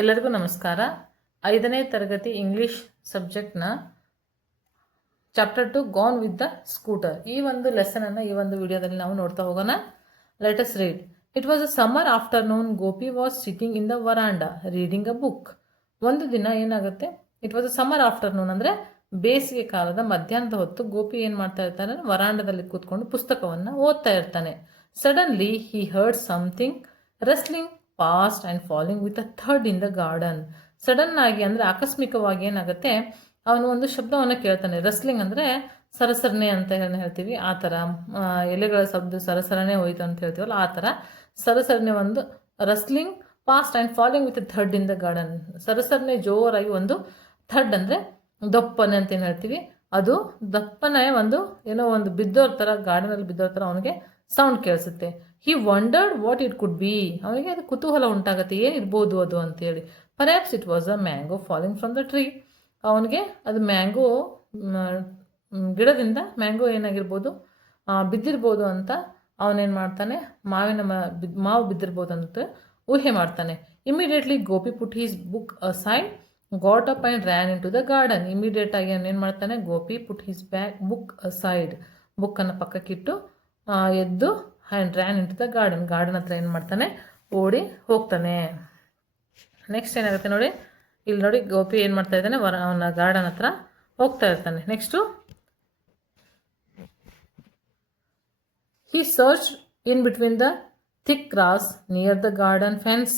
ಎಲ್ಲರಿಗೂ ನಮಸ್ಕಾರ. 5ನೇ ತರಗತಿ ಇಂಗ್ಲಿಷ್ ಸಬ್ಜೆಕ್ಟ್ನ chapter 2 gone with the scooter ಈ ಒಂದು ಲೆಸನ್ ಅನ್ನು ಈ ಒಂದು ವಿಡಿಯೋದಲ್ಲಿ ನಾವು ನೋಡ್ತಾ ಹೋಗೋಣ. Let us read. It was a summer afternoon. Gopi was sitting in the veranda reading a book. ಒಂದು ದಿನ ಏನಾಗುತ್ತೆ, it was a summer afternoon ಅಂದರೆ ಬೇಸಿಗೆ ಕಾಲದ ಮಧ್ಯಾಹ್ನದ ಹೊತ್ತು ಗೋಪಿ ಏನು ಮಾಡ್ತಾ ಇರ್ತಾನೆ, ವರಾಂಡದಲ್ಲಿ ಕೂತ್ಕೊಂಡು ಪುಸ್ತಕವನ್ನು ಓದ್ತಾ ಇರ್ತಾನೆ. Suddenly he heard something wrestling past and falling with a third in the garden. Sudden ಆಗಿ ಅಂದರೆ ಆಕಸ್ಮಿಕವಾಗಿ ಏನಾಗುತ್ತೆ, ಅವನು ಒಂದು ಶಬ್ದವನ್ನು ಕೇಳ್ತಾನೆ. ರಸ್ಲಿಂಗ್ ಅಂದರೆ ಸರಸರನೆ ಅಂತ ಹೇಳ್ತೀವಿ, ಆ ಥರ ಎಲೆಗಳ ಶಬ್ದ ಸರಸರನೆ ಹೋಯ್ತು ಅಂತ ಹೇಳ್ತೀವಲ್ಲ, ಆ ಥರ ಸರಸರನೆ ಒಂದು rustling past and falling with ಥರ್ಡ್ ಇನ್ ದ ಗಾರ್ಡನ್. ಸರಸರನೆ ಜೋರಾಗಿ ಒಂದು ಥರ್ಡ್ ಅಂದರೆ ದಪ್ಪನೆ ಅಂತ ಏನು ಹೇಳ್ತೀವಿ, ಅದು ದಪ್ಪನೆ ಒಂದು ಏನೋ ಒಂದು ಬಿದ್ದೋರ್ ಥರ, ಗಾರ್ಡನಲ್ಲಿ ಬಿದ್ದೋರ್ ಥರ ಅವನಿಗೆ ಸೌಂಡ್ ಕೇಳಿಸುತ್ತೆ. He wondered what it could be. ಅವನಿಗೆ ಅದು ಕುತೂಹಲ ಉಂಟಾಗುತ್ತೆ, ಏನಿರ್ಬೋದು ಅದು ಅಂತೇಳಿ. Perhaps it was a mango falling from the tree. ಅವನಿಗೆ ಅದು ಮ್ಯಾಂಗೋ ಗಿಡದಿಂದ ಮ್ಯಾಂಗೋ ಏನಾಗಿರ್ಬೋದು ಬಿದ್ದಿರ್ಬೋದು ಅಂತ ಅವನೇನು ಮಾಡ್ತಾನೆ, ಮಾವು ಬಿದ್ದಿರ್ಬೋದು ಅಂತ ಊಹೆ ಮಾಡ್ತಾನೆ. Immediately Gopi put his book aside, got up and ran into the garden. Immediate ಆಗಿ ಅವನೇನು ಮಾಡ್ತಾನೆ, Gopi put his book aside, ಬುಕ್ಕನ್ನು ಪಕ್ಕಕ್ಕಿಟ್ಟು ಎದ್ದು and ran into the garden, garden ಹತ್ರ ಏನು ಮಾಡ್ತಾನೆ, ಓಡಿ ಹೋಗ್ತಾನೆ. ನೆಕ್ಸ್ಟ್ ಏನಾಗುತ್ತೆ ನೋಡಿ, ಇಲ್ಲಿ ನೋಡಿ ಗೋಪಿ ಏನು ಮಾಡ್ತಾ ಇದ್ದಾನೆ, ಅವನ ಗಾರ್ಡನ್ ಹತ್ರ ಹೋಗ್ತಾ ಇರ್ತಾನೆ. Next he search in between the thick grass near the garden fence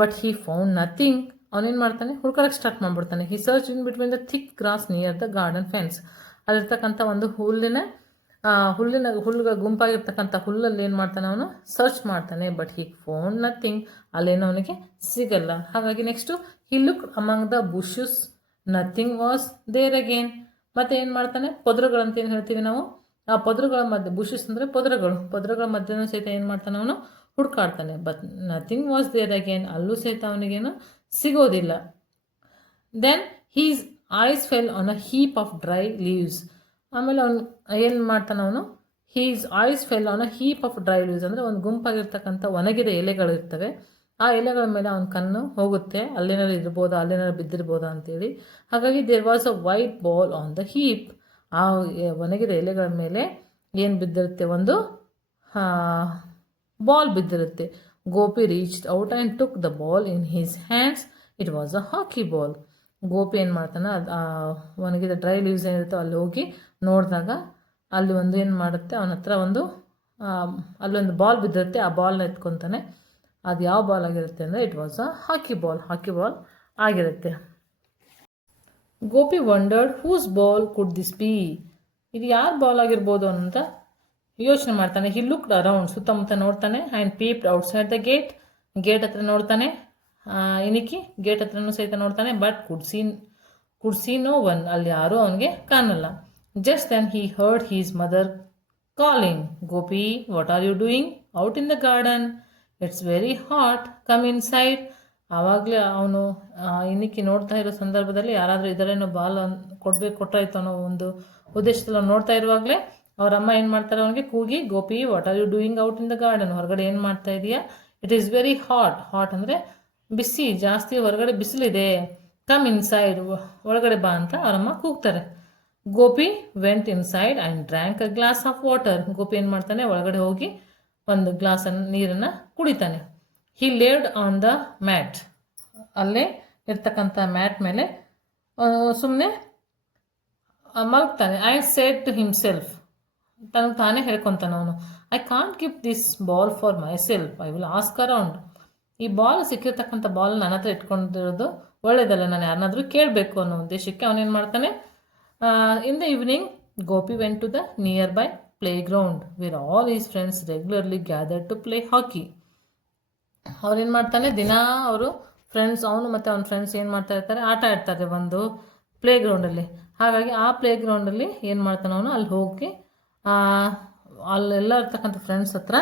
but he found nothing. ಅವನೇನು ಮಾಡ್ತಾನೆ, ಹುಡ್ಕೊಳಕ್ಕೆ ಸ್ಟಾರ್ಟ್ ಮಾಡಿಬಿಡ್ತಾನೆ. He search in between the thick grass near the garden fence. ಅಲ್ಲಿರ್ತಕ್ಕಂಥ ಒಂದು ಹುಲ್ಲು ಗುಂಪಾಗಿರ್ತಕ್ಕಂಥ ಹುಲ್ಲಲ್ಲಿ ಏನು ಮಾಡ್ತಾನೆ, ಅವನು ಸರ್ಚ್ ಮಾಡ್ತಾನೆ. ಬಟ್ ಹಿ ಫೌಂಡ್ ನಥಿಂಗ್, ಅಲ್ಲೇನೋ ಅವನಿಗೆ ಸಿಗಲ್ಲ. ಹಾಗಾಗಿ next he look among the bushes, nothing was there again. ಮತ್ತೆ ಏನು ಮಾಡ್ತಾನೆ, ಪೊದರುಗಳಂತ ಏನು ಹೇಳ್ತೀವಿ ನಾವು, ಆ ಪೊದರುಗಳ ಮಧ್ಯೆ, ಬುಷಸ್ ಅಂದರೆ ಪೊದರುಗಳ ಮಧ್ಯನೂ ಸಹಿತ ಏನು ಮಾಡ್ತಾನೆ, ಅವನು ಹುಡ್ಕಾಡ್ತಾನೆ. But nothing was there again, ಅಲ್ಲೂ ಸಹಿತ ಅವನಿಗೇನು ಸಿಗೋದಿಲ್ಲ. Then his eyes fell on a heap of dry leaves. ಆಮೇಲೆ ಅವನು ಏನು ಮಾಡ್ತಾನೆ, ಅವನು his eyes fell on a heap of dry leaves ಅಂದರೆ ಒಂದು ಗುಂಪಾಗಿರ್ತಕ್ಕಂಥ ಒಣಗಿದ ಎಲೆಗಳು ಇರ್ತವೆ, ಆ ಎಲೆಗಳ ಮೇಲೆ ಅವನ ಕಣ್ಣು ಹೋಗುತ್ತೆ, ಅಲ್ಲೇನಾದ್ರು ಇರ್ಬೋದಾ, ಅಲ್ಲೇನಾದ್ರು ಬಿದ್ದಿರ್ಬೋದಾ ಅಂತೇಳಿ. ಹಾಗಾಗಿ there was a white ball on the heap. ಆ ಒಣಗಿದ ಎಲೆಗಳ ಮೇಲೆ ಏನು ಬಿದ್ದಿರುತ್ತೆ, ಒಂದು ಬಾಲ್ ಬಿದ್ದಿರುತ್ತೆ. Gopi reached out and took the ball in his hands. It was a hockey ball. Gopi ಏನು ಮಾಡ್ತಾನೆ, ಒಣಗಿದ ಡ್ರೈ ಲೀವ್ಸ್ ಏನಿರುತ್ತೋ ಅಲ್ಲಿ ಹೋಗಿ ನೋಡಿದಾಗ ಅಲ್ಲಿ ಒಂದು ಏನು ಮಾಡುತ್ತೆ, ಅವನ ಹತ್ರ ಅಲ್ಲೊಂದು ಬಾಲ್ ಬಿದ್ದಿರುತ್ತೆ, ಆ ಬಾಲ್ನ ಎತ್ಕೊತಾನೆ. ಅದು ಯಾವ ಬಾಲ್ ಆಗಿರುತ್ತೆ ಅಂದರೆ it was a hockey ball ಆಗಿರುತ್ತೆ. Gopi wondered whose ball could this be. ಇದು ಯಾರ ಬಾಲ್ ಆಗಿರ್ಬೋದು ಅಂತ ಯೋಚನೆ ಮಾಡ್ತಾನೆ. ಹಿ ಲುಕ್ಡ್ ಅರೌಂಡ್, ಸುತ್ತಮುತ್ತ ನೋಡ್ತಾನೆ. And peeped outside the gate ಹತ್ರ ನೋಡ್ತಾನೆ, ಇನಿಕಿ ಗೇಟ್ ಹತ್ರನೂ ಸಹಿತ ನೋಡ್ತಾನೆ. But could see no one, ಅಲ್ಲಿ ಯಾರೂ ಅವನಿಗೆ ಕಾಣಲ್ಲ. Just then he heard his mother calling, Gopi what are you doing out in the garden, it's very hot, come inside. ಆವಾಗಲೇ ಅವನು ಇನಿಕಿ ನೋಡ್ತಾ ಇರೋ ಸಂದರ್ಭದಲ್ಲಿ ಯಾರಾದರೂ ಇದರೇನೋ ಬಾಲ್ ಕೊಟ್ಟಾಯ್ತು ಅನ್ನೋ ಒಂದು ಉದ್ದೇಶದಲ್ಲಿ ಅವ್ನು ನೋಡ್ತಾ ಇರುವಾಗಲೇ ಅವರಮ್ಮ ಏನು ಮಾಡ್ತಾರೆ, ಅವನಿಗೆ ಕೂಗಿ, Gopi what are you doing out in the garden, ಹೊರಗಡೆ ಏನು ಮಾಡ್ತಾ ಇದೆಯಾ, ಇಟ್ ಈಸ್ ವೆರಿ ಹಾಟ್ ಅಂದರೆ ಬಿಸಿ, ಜಾಸ್ತಿ ಹೊರಗಡೆ ಬಿಸಿಲಿದೆ, ಕಮ್ ಇನ್ಸೈಡ್, ಒಳಗಡೆ ಬಾ ಅಂತ ಅವರಮ್ಮ ಕೂಗ್ತಾರೆ. Gopi went inside and drank a glass of water. Gopi ಏನು ಮಾಡ್ತಾನೆ, ಒಳಗಡೆ ಹೋಗಿ ಒಂದು ನೀರನ್ನು ಕುಡಿತಾನೆ. He laid on the mat, ಅಲ್ಲೇ ಇರ್ತಕ್ಕಂಥ ಮ್ಯಾಟ್ ಮೇಲೆ ಸುಮ್ಮನೆ ಮಲಗ್ತಾನೆ. ಐ ಸೆಡ್ ಟು ಹಿಮ್ಸೆಲ್ಫ್, ತನಗೆ ತಾನೇ ಹೇಳ್ಕೊತಾನೆ ಅವನು, I can't keep this ball for myself, I will ask around. ಈ ಬಾಲ್ ಸಿಕ್ಕಿರ್ತಕ್ಕಂಥ ಬಾಲ್ ನನ್ನ ಹತ್ರ ಇಟ್ಕೊಂಡಿರೋದು ಒಳ್ಳೇದಲ್ಲ, ನಾನು ಯಾರನ್ನಾದರೂ ಕೇಳಬೇಕು ಅನ್ನೋ ಉದ್ದೇಶಕ್ಕೆ ಅವನೇನು ಮಾಡ್ತಾನೆ. In the evening Gopi went to the nearby playground where all his friends regularly gathered to play hockey. ಅವ್ರೇನು ಮಾಡ್ತಾನೆ, ದಿನ ಅವರು ಫ್ರೆಂಡ್ಸ್, ಅವನು ಮತ್ತು ಅವನ ಫ್ರೆಂಡ್ಸ್ ಏನು ಮಾಡ್ತಾ ಇರ್ತಾರೆ, ಆಟ ಆಡ್ತಾರೆ ಒಂದು ಪ್ಲೇ ಗ್ರೌಂಡಲ್ಲಿ. ಹಾಗಾಗಿ ಆ ಪ್ಲೇ ಗ್ರೌಂಡಲ್ಲಿ ಏನು ಮಾಡ್ತಾನೆ ಅವನು, ಅಲ್ಲಿ ಹೋಗಿ ಅಲ್ಲೆಲ್ಲ ಇರ್ತಕ್ಕಂಥ ಫ್ರೆಂಡ್ಸ್ ಹತ್ರ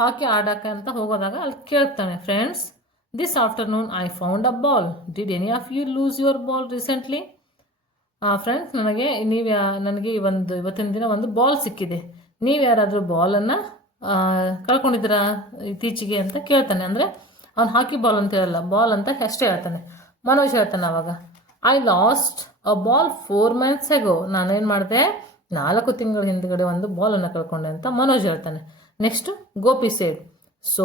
ಹಾಕಿ ಆಡೋಕ್ಕೆ ಅಂತ ಹೋಗೋದಾಗ ಅಲ್ಲಿ ಕೇಳ್ತಾನೆ, friends this afternoon I found a ball, did any of you lose your ball recently. Friends, ನನಗೆ ಇವತ್ತಿನ ದಿನ ಒಂದು ಬಾಲ್ ಸಿಕ್ಕಿದೆ, ನೀವು ಯಾರಾದರೂ ಬಾಲನ್ನು ಕಳ್ಕೊಂಡಿದ್ದೀರಾ ಇತ್ತೀಚೆಗೆ ಅಂತ ಕೇಳ್ತಾನೆ. ಅಂದರೆ ಅವ್ನು ಹಾಕಿ ಬಾಲ್ ಅಂತ ಹೇಳಲ್ಲ, ಬಾಲ್ ಅಂತ ಅಷ್ಟೇ ಹೇಳ್ತಾನೆ. ಮನೋಜ್ ಹೇಳ್ತಾನೆ ಅವಾಗ, I lost a ball 4 months ago. ನಾನೇನು ಮಾಡಿದೆ, 4 ತಿಂಗಳ ಹಿಂದ್ಗಡೆ ಒಂದು ಬಾಲನ್ನು ಕಳ್ಕೊಂಡೆ ಅಂತ ಮನೋಜ್ ಹೇಳ್ತಾನೆ. Next Gopi said, so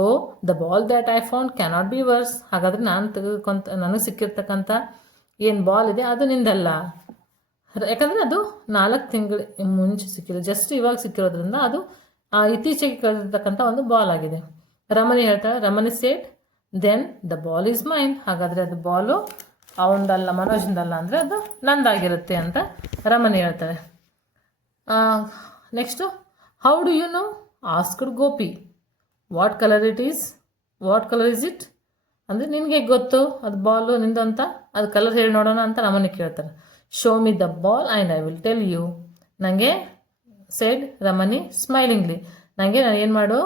the ball that I found cannot be worse. ಹಾಗಾದರೆ ನನಗೆ ಸಿಕ್ಕಿರ್ತಕ್ಕಂಥ ಏನು ಬಾಲ್ ಇದೆ ಅದು ನಿಂದಲ್ಲ, ಯಾಕಂದರೆ ಅದು 4 ತಿಂಗಳ ಮುಂಚೆ ಸಿಕ್ಕಿಲ್ಲ, ಜಸ್ಟ್ ಇವಾಗ ಸಿಕ್ಕಿರೋದ್ರಿಂದ ಅದು ಇತ್ತೀಚೆಗೆ ಕಳೆದಿರ್ತಕ್ಕಂಥ ಒಂದು ಬಾಲ್ ಆಗಿದೆ. ರಮಣಿ ಹೇಳ್ತಾಳೆ, Ramani said then the ball is mine. ಹಾಗಾದರೆ ಅದು ಬಾಲು ಅವನದಲ್ಲ, ಮನೋಜಿಂದಲ್ಲ, ಅಂದರೆ ಅದು ನಂದಾಗಿರುತ್ತೆ ಅಂತ ರಮಣಿ ಹೇಳ್ತಾಳೆ. Next how do you know asked Gopi what colour is it. ಅಂದರೆ ನಿನಗೆ ಗೊತ್ತು ಅದು ಬಾಲು ನಿಂದು ಅಂತ, ಅದು ಕಲರ್ ಹೇಳಿ ನೋಡೋಣ ಅಂತ ರಮಣಿ ಕೇಳ್ತಾರೆ. Show me the ball and I will tell you. ನನಗೆ ಸೇಡ್ ರಮಣಿ ಸ್ಮೈಲಿಂಗ್ಲಿ, ನಾನು ಏನು ಮಾಡು,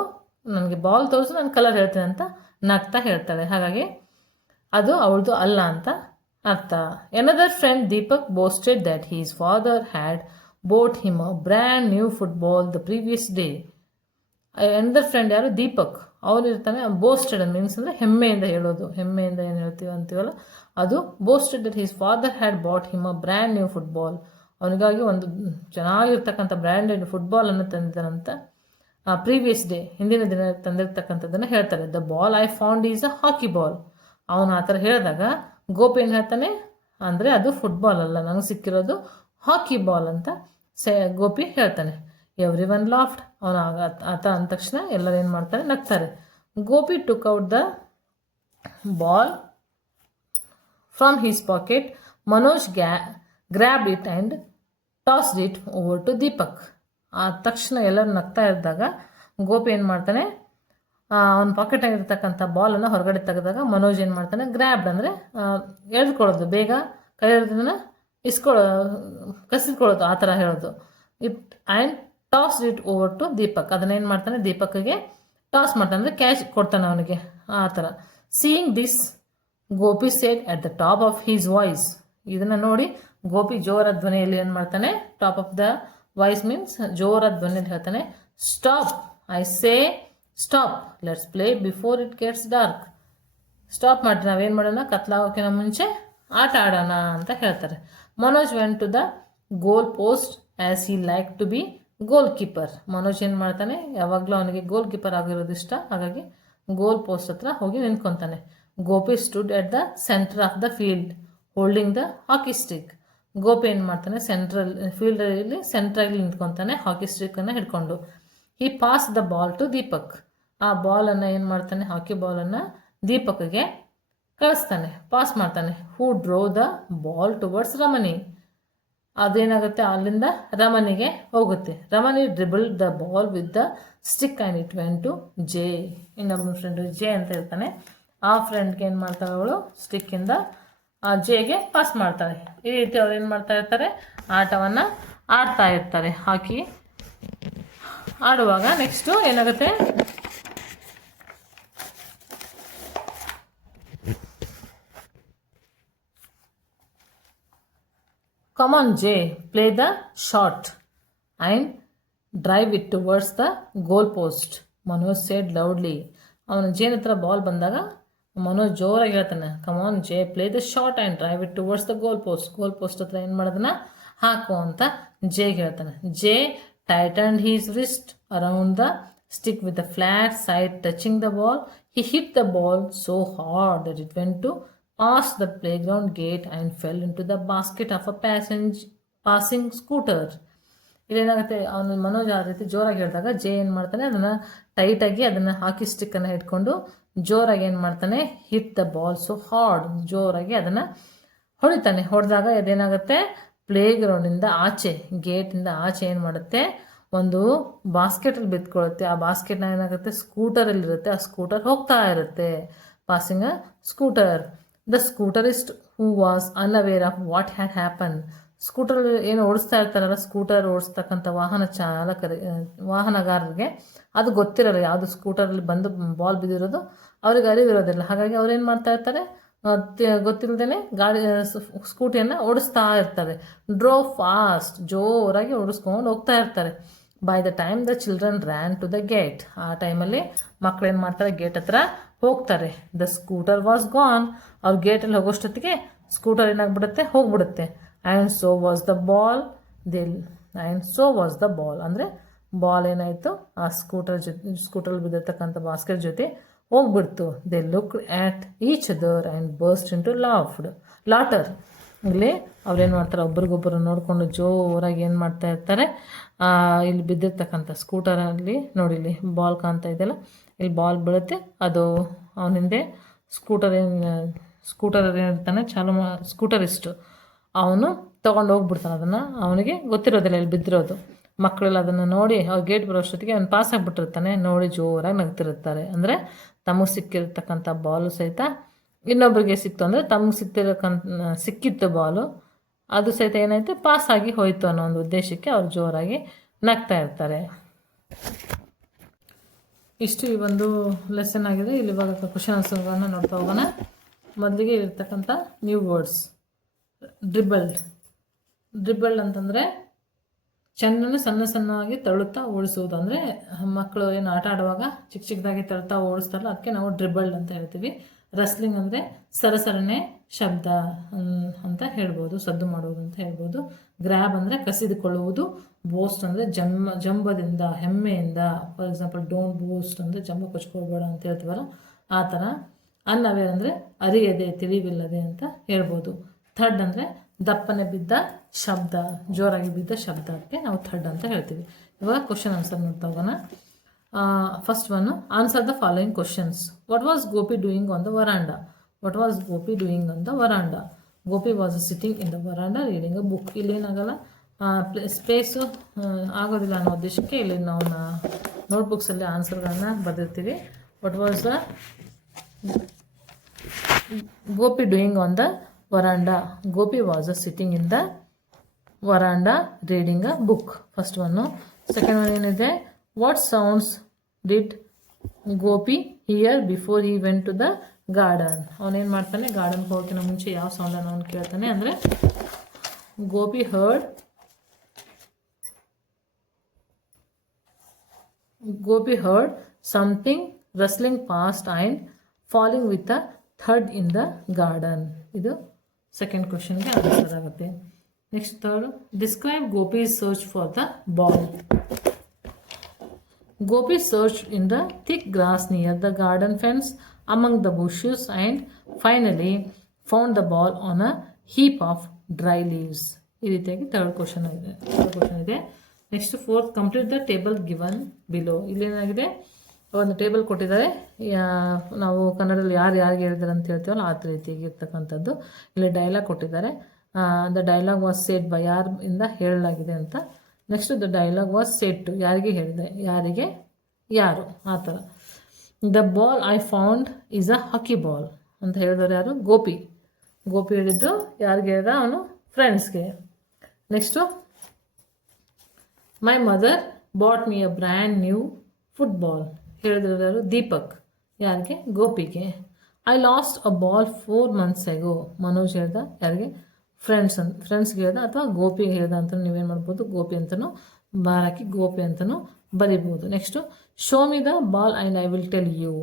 ನನಗೆ ಬಾಲ್ ತೋರಿಸು, ನಾನು ಕಲರ್ ಹೇಳ್ತೇನೆ ಅಂತ ನಗ್ತಾ ಹೇಳ್ತಾಳೆ. ಹಾಗಾಗಿ ಅದು ಅವಳದು ಅಲ್ಲ ಅಂತ ಅರ್ಥ. Another friend Deepak boasted that his father had bought him a brand new football the previous day. Another friend ಯಾರು, ದೀಪಕ್, ಅವನಿರ್ತಾನೆ. ಬೋಸ್ಟೆಡ್ ಮೀನ್ಸ್ ಅಂದರೆ ಹೆಮ್ಮೆಯಿಂದ ಹೇಳೋದು, ಹೆಮ್ಮೆಯಿಂದ ಏನು ಹೇಳ್ತೀವಿ ಅಂತೀವಲ್ಲ ಅದು. Boasted that his father had bought him a brand new football. ಅವನಿಗಾಗಿ ಒಂದು ಚೆನ್ನಾಗಿರ್ತಕ್ಕಂಥ ಬ್ರ್ಯಾಂಡೆಡ್ ಫುಟ್ಬಾಲನ್ನು ತಂದಿದ್ದಾನಂತ. ಪ್ರೀವಿಯಸ್ ಡೇ, ಹಿಂದಿನ ದಿನ ತಂದಿರ್ತಕ್ಕಂಥದ್ದನ್ನು ಹೇಳ್ತಾರೆ. The ball I found is a hockey ball. ಅವನು ಆ ಥರ ಹೇಳಿದಾಗ ಗೋಪಿ ಏನು ಹೇಳ್ತಾನೆ ಅಂದರೆ ಅದು ಫುಟ್ಬಾಲ್ ಅಲ್ಲ, ನನಗೆ ಸಿಕ್ಕಿರೋದು ಹಾಕಿ ಬಾಲ್ ಅಂತ ಗೋಪಿ ಹೇಳ್ತಾನೆ. Everyone laughed. ಅವನು ಆತ ಅಂದ ತಕ್ಷಣ ಎಲ್ಲರೂ ಏನು ಮಾಡ್ತಾರೆ, ನಗ್ತಾರೆ. Gopi took out the ball from his pocket. Manoj grab it and tossed it over to Deepak. ಆ ತಕ್ಷಣ ಎಲ್ಲರೂ ನಗ್ತಾ ಇದ್ದಾಗ ಗೋಪಿ ಏನು ಮಾಡ್ತಾನೆ, ಅವನ ಪಾಕೆಟಾಗಿರ್ತಕ್ಕಂಥ ಬಾಲನ್ನು ಹೊರಗಡೆ ತೆಗೆದಾಗ ಮನೋಜ್ ಏನು ಮಾಡ್ತಾನೆ, ಗ್ರ್ಯಾಬ್ಡ್ ಅಂದರೆ ಎಳ್ಕೊಳ್ಳೋದು, ಬೇಗ ಕೈ ಹಿಡಿದನ್ನ ಕಸಿದ್ಕೊಳ್ಳೋದು, ಆ ಥರ ಹೇಳೋದು. It and tossed it over to Deepak. ಅದನ್ನೇನು ಮಾಡ್ತಾನೆ, ದೀಪಕ್ಗೆ ಟಾಸ್ ಮಾಡ್ತಾನೆ, ಅಂದರೆ ಕ್ಯಾಚ್ ಕೊಡ್ತಾನೆ ಅವನಿಗೆ, ಆ ಥರ. Seeing this Gopi said at the top of his voice. ಇದನ್ನು ನೋಡಿ ಗೋಪಿ ಜೋರ ಧ್ವನಿಯಲ್ಲಿ ಏನು ಮಾಡ್ತಾನೆ, top of the voice means ಜೋರ ಧ್ವನಿಯಲ್ಲಿ ಹೇಳ್ತಾನೆ, stop, I say stop, let's play before it gets dark. Stop ಮಾಡಿ, ನಾವೇನು ಮಾಡೋಣ, ಕತ್ಲಾಗೋಕ್ಕಿಂತ ಮುಂಚೆ ಆಟ ಆಡೋಣ ಅಂತ ಹೇಳ್ತಾರೆ. Manoj went to the goal post as he like to be goalkeeper. Manoj ಏನು ಮಾಡ್ತಾನೆ, ಯಾವಾಗಲೂ ಅವನಿಗೆ ಗೋಲ್ ಕೀಪರ್ ಆಗಿರೋದು ಇಷ್ಟ, ಹಾಗಾಗಿ ಗೋಲ್ ಪೋಸ್ಟ್ ಹತ್ರ ಹೋಗಿ ನಿಂತ್ಕೊತಾನೆ. Gopi stood at the centre of the field holding the hockey stick. Gopi ಏನು ಮಾಡ್ತಾನೆ, ಫೀಲ್ಡಲ್ಲಿ ಸೆಂಟ್ರಲ್ಲಿ ನಿಂತ್ಕೊತಾನೆ ಹಾಕಿ ಸ್ಟಿಕ್ಕನ್ನು ಹಿಡ್ಕೊಂಡು. He pass the ball to Deepak. ಆ ಬಾಲನ್ನು ಏನು ಮಾಡ್ತಾನೆ, ಹಾಕಿ ಬಾಲನ್ನು ದೀಪಕ್ಗೆ ಕಳಿಸ್ತಾನೆ, ಪಾಸ್ ಮಾಡ್ತಾನೆ. Who drew the ball towards Ramani. ಅದೇನಾಗುತ್ತೆ, ಅಲ್ಲಿಂದ ರಮಣಿಗೆ ಹೋಗುತ್ತೆ. Ramani dribble the ball with the stick and it went to J. ಇನ್ನೊಬ್ಬ ಫ್ರೆಂಡು ಜೆ ಅಂತ ಹೇಳ್ತಾನೆ. ಆ ಫ್ರೆಂಡ್ಗೆ ಏನು ಮಾಡ್ತಾಳೆ, ಅವಳು ಸ್ಟಿಕ್ಕಿಂದ ಜೆಗೆ ಪಾಸ್ ಮಾಡ್ತಾಳೆ. ಈ ರೀತಿ ಅವ್ರು ಏನು ಮಾಡ್ತಾ ಇರ್ತಾರೆ, ಆಟವನ್ನು ಆಡ್ತಾ ಇರ್ತಾರೆ. ಹಾಕಿ ಆಡುವಾಗ ನೆಕ್ಸ್ಟು ಏನಾಗುತ್ತೆ, come on J, play the shot and drive it towards the goal post, Manoj said loudly. ಅವನು ಜೇನ್ ಹತ್ರ ಬಾಲ್ ಬಂದಾಗ ಮನೋಜ್ ಜೋರಾಗಿ ಹೇಳ್ತಾನೆ, come on J, play the shot and drive it towards the goal post. Goal post ಹತ್ರ ಏನು ಮಾಡೋದನ್ನ ಹಾಕು ಅಂತ ಜೆಗೆ ಹೇಳ್ತಾನೆ. J tightened his wrist around the stick with the flat side touching the ball. He hit the ball so hard that it went to past the playground gate and fell into the basket of a passing scooter. ಇಲ್ಲೇನಾಗುತ್ತೆ, ಅವನು ಮನೋಜ್ ಆ ರೀತಿ ಜೋರಾಗಿ ಹೇಳಿದಾಗ J ಏನು ಮಾಡ್ತಾನೆ, ಅದನ್ನು ಟೈಟಾಗಿ ಅದನ್ನು ಹಾಕಿ ಸ್ಟಿಕ್ಕನ್ನು ಹಿಡ್ಕೊಂಡು ಜೋರಾಗಿ ಏನು ಮಾಡ್ತಾನೆ, hit the ball so hard, ಜೋರಾಗಿ ಅದನ್ನು ಹೊಡಿತಾನೆ. ಹೊಡೆದಾಗ ಅದೇನಾಗುತ್ತೆ, ಪ್ಲೇ ಗ್ರೌಂಡಿಂದ ಆಚೆ, ಗೇಟಿಂದ ಆಚೆ ಏನು ಮಾಡುತ್ತೆ, ಒಂದು ಬಾಸ್ಕೆಟಲ್ಲಿ ಬಿತ್ಕೊಳ್ಳುತ್ತೆ. ಆ ಬಾಸ್ಕೆಟ್ನ ಏನಾಗುತ್ತೆ, ಸ್ಕೂಟರಲ್ಲಿರುತ್ತೆ. ಆ ಸ್ಕೂಟರ್ ಹೋಗ್ತಾ ಇರುತ್ತೆ, passing a scooter. The scooterist who was unaware of what had happen. Scooter ಏನು ಓಡಿಸ್ತಾ ಇರ್ತಾರಲ್ಲ, ಸ್ಕೂಟರ್ ಓಡಿಸ್ತಕ್ಕಂಥ ವಾಹನಗಾರರಿಗೆ ಅದು ಗೊತ್ತಿರಲ್ಲ, ಯಾವುದು ಸ್ಕೂಟರಲ್ಲಿ ಬಂದು ಬಾಲ್ ಬಿದ್ದಿರೋದು ಅವ್ರಿಗೆ ಅರಿವಿರೋದಿಲ್ಲ. ಹಾಗಾಗಿ ಅವ್ರೇನು ಮಾಡ್ತಾ ಇರ್ತಾರೆ, ಗೊತ್ತಿಲ್ಲದೇ ಗಾಡಿ ಸ್ಕೂಟಿಯನ್ನು ಓಡಿಸ್ತಾ ಇರ್ತಾರೆ. ಡ್ರೋ ಫಾಸ್ಟ್, ಜೋರಾಗಿ ಓಡಿಸ್ಕೊಂಡು ಹೋಗ್ತಾ ಇರ್ತಾರೆ. By the time the children ran to the gate. ಆ ಟೈಮಲ್ಲಿ ಮಕ್ಳು ಏನು ಮಾಡ್ತಾರೆ, ಗೇಟ್ ಹತ್ರ ಹೋಗ್ತಾರೆ. The scooter was gone. ಅವ್ರು ಗೇಟಲ್ಲಿ ಹೋಗೋಷ್ಟೊತ್ತಿಗೆ ಸ್ಕೂಟರ್ ಏನಾಗ್ಬಿಡುತ್ತೆ, ಹೋಗ್ಬಿಡುತ್ತೆ. And so was the ball. And so was the ball ಅಂದರೆ ಬಾಲ್ ಏನಾಯಿತು, ಆ ಸ್ಕೂಟರಲ್ಲಿ ಬಿದ್ದಿರ್ತಕ್ಕಂಥ ಬಾಸ್ಕೆಟ್ ಜೊತೆ ಹೋಗ್ಬಿಡ್ತು. They look at each other and burst into laughter. ಇಲ್ಲಿ ಅವ್ರೇನು ಮಾಡ್ತಾರೆ, ಒಬ್ರಿಗೊಬ್ಬರು ನೋಡಿಕೊಂಡು ಜೋರಾಗಿ ಏನು ಮಾಡ್ತಾ ಇರ್ತಾರೆ, ಇಲ್ಲಿ ಬಿದ್ದಿರ್ತಕ್ಕಂಥ ಸ್ಕೂಟರಲ್ಲಿ ನೋಡಿ, ಇಲ್ಲಿ ಬಾಲ್ ಕಾಣ್ತಾ ಇದೆಯಲ್ಲ, ಇಲ್ಲಿ ಬಾಲ್ ಬೀಳುತ್ತೆ. ಅದು ಅವನ ಹಿಂದೆ ಸ್ಕೂಟರ್ ಏನಿರ್ತಾನೆ ಸ್ಕೂಟರಿಸ್ಟು, ಅವನು ತೊಗೊಂಡು ಹೋಗ್ಬಿಡ್ತಾನೆ ಅದನ್ನು. ಅವನಿಗೆ ಗೊತ್ತಿರೋದಿಲ್ಲ ಇಲ್ಲಿ ಬಿದ್ದಿರೋದು. ಮಕ್ಕಳೆಲ್ಲ ಅದನ್ನು ನೋಡಿ ಅವ್ರು ಗೇಟ್ ಬರೋಷ್ಟೊತ್ತಿಗೆ ಅವ್ನು ಪಾಸ್ ಆಗಿಬಿಟ್ಟಿರ್ತಾನೆ. ನೋಡಿ ಜೋರಾಗಿ ನಗ್ತಿರ್ತಾರೆ. ಅಂದರೆ ತಮಗೆ ಸಿಕ್ಕಿರ್ತಕ್ಕಂಥ ಬಾಲು ಸಹಿತ ಇನ್ನೊಬ್ಬರಿಗೆ ಸಿಕ್ತು, ಅಂದರೆ ತಮಗೆ ಸಿಕ್ಕಿತ್ತು ಬಾಲು, ಅದು ಸಹಿತ ಏನಾಯಿತು, ಪಾಸಾಗಿ ಹೋಯಿತು ಅನ್ನೋ ಒಂದು ಉದ್ದೇಶಕ್ಕೆ ಅವ್ರು ಜೋರಾಗಿ ನಗ್ತಾ ಇರ್ತಾರೆ. ಇಷ್ಟು ಈ ಒಂದು ಲೆಸನ್ ಆಗಿದೆ. ಇಲ್ಲಿ ಇವಾಗ ಕ್ವಶನ್ ಆನ್ಸರ್ಗಳನ್ನು ನೋಡ್ತಾ ಹೋಗೋಣ. ಮೊದಲಿಗೆ ಇರ್ತಕ್ಕಂಥ ನ್ಯೂ ವರ್ಡ್ಸ್. ಡ್ರಿಬಲ್ಡ್ ಅಂತಂದರೆ ಚೆಂಡನ್ನು ಸಣ್ಣವಾಗಿ ತಳ್ಳುತ್ತಾ ಓಡಿಸುವುದು. ಅಂದರೆ ಮಕ್ಕಳು ಏನು ಆಟ ಆಡುವಾಗ ಚಿಕ್ಕದಾಗಿ ತಳ್ಳುತ್ತಾ ಓಡಿಸ್ತಾರಲ್ಲ, ಅದಕ್ಕೆ ನಾವು ಡ್ರಿಬಲ್ಡ್ ಅಂತ ಹೇಳ್ತೀವಿ. ರಸ್ಲಿಂಗ್ ಅಂದರೆ ಸರಸರನೆ ಶಬ್ದ ಅಂತ ಹೇಳ್ಬೋದು, ಸದ್ದು ಮಾಡುವುದು ಅಂತ ಹೇಳ್ಬೋದು. ಗ್ರ್ಯಾಬ್ ಅಂದರೆ ಕಸಿದುಕೊಳ್ಳುವುದು. ಬೋಸ್ಟ್ ಅಂದರೆ ಜಂಬದಿಂದ, ಹೆಮ್ಮೆಯಿಂದ. ಫಾರ್ ಎಕ್ಸಾಂಪಲ್ ಡೋಂಟ್ ಬೋಸ್ಟ್ ಅಂದರೆ ಜಂಬ ಕೊಚ್ಕೊಳ್ಬೇಡ ಅಂತ ಹೇಳ್ತೀವಲ್ಲ, ಆ ಥರ. ಅನ್ಅವೇರ್ ಅಂದರೆ ಅರಿಯದೆ, ತಿಳಿವಿಲ್ಲದೆ ಅಂತ ಹೇಳ್ಬೋದು. ಥರ್ಡ್ ಅಂದರೆ ದಪ್ಪನೆ ಬಿದ್ದ ಶಬ್ದ, ಜೋರಾಗಿ ಬಿದ್ದ ಶಬ್ದಕ್ಕೆ ನಾವು ಥರ್ಡ್ ಅಂತ ಹೇಳ್ತೀವಿ. ಇವಾಗ ಕ್ವಶನ್ ಆನ್ಸರ್ ನೋಡ್ತಾ ಹೋಗೋಣ. First one, answer the following questions. What was Gopi doing on the veranda? What was Gopi doing on the veranda? Gopi was sitting in the veranda reading a book. ಇಲ್ಲೇನಾಗಲ್ಲ, ಸ್ಪೇಸು ಆಗೋದಿಲ್ಲ ಅನ್ನೋ ಉದ್ದೇಶಕ್ಕೆ ಇಲ್ಲಿ ನಾವು ನೋಟ್ಬುಕ್ಸಲ್ಲಿ ಆನ್ಸರ್ಗಳನ್ನ ಬರೆದಿರ್ತೀವಿ. What was the Gopi doing on the veranda? Gopi was sitting in the veranda reading a book. First one. Second one ಏನಿದೆ, what sounds did Gopi hear before he went to the garden? ಅವನೇನು ಮಾಡ್ತಾನೆ, ಗಾರ್ಡನ್ಗೆ ಹೋಗೋಕ್ಕಿಂತ ಮುಂಚೆ ಯಾವ ಸೌಂಡನ್ನು ಅವನು ಕೇಳ್ತಾನೆ ಅಂದರೆ, Gopi heard something rustling past and falling with a thud in the garden. ಇದು second ಕ್ವಶನ್ಗೆ ಆನ್ಸರ್ ಆಗುತ್ತೆ. Next third, describe Gopi's search for the ball. Gopi search in the thick grass near the garden fence, among the bushes and finally found the ball on a heap of dry leaves. ಈ ರೀತಿಯಾಗಿ third question ಇದೆ. Next fourth, complete the table given below. ಇಲ್ಲೇನಾಗಿದೆ, ಒಂದು table ಕೊಟ್ಟಿದ್ದಾರೆ, ನಾವು ಕನ್ನಡದಲ್ಲಿ ಯಾರಿಗೆ ಹೇಳಿದ್ದಾರೆ ಅಂತ ಹೇಳ್ತೀವಲ್ಲ ಆ ರೀತಿಯಾಗಿ ಇರ್ತಕ್ಕಂಥದ್ದು. ಇಲ್ಲಿ ಡೈಲಾಗ್ ಕೊಟ್ಟಿದ್ದಾರೆ. The dialogue was said by, ಯಾರಿಂದ ಹೇಳಲಾಗಿದೆ ಅಂತ. Next the dialogue was said to, ಯಾರಿಗೆ ಹೇಳಿದೆ, ಯಾರಿಗೆ ಯಾರು, ಆ ಥರ. The ball I found is a hockey ball ಅಂತ ಹೇಳಿದವರು ಯಾರು, ಗೋಪಿ ಹೇಳಿದ್ದು ಯಾರಿಗೆ ಹೇಳ್ದ, ಅವನು ಫ್ರೆಂಡ್ಸ್ಗೆ. Next, my mother bought me a brand new football ಹೇಳಿದ್ರು ಯಾರು, ದೀಪಕ್. ಯಾರಿಗೆ, ಗೋಪಿಗೆ. I lost a ball 4 months ago. Manoj ಹೇಳ್ದ, ಯಾರಿಗೆ, ಫ್ರೆಂಡ್ಸ್ಗೆ ಹೇಳ್ದ ಅಥವಾ ಗೋಪಿಗೆ ಹೇಳ್ದ ಅಂತ ನೀವೇನು ಮಾಡ್ಬೋದು, ಗೋಪಿ ಅಂತಲೂ ಬಾರಾಕಿ ಗೋಪಿ ಅಂತಲೂ ಬರಿಬೋದು. Next, show me the ball and I will tell you.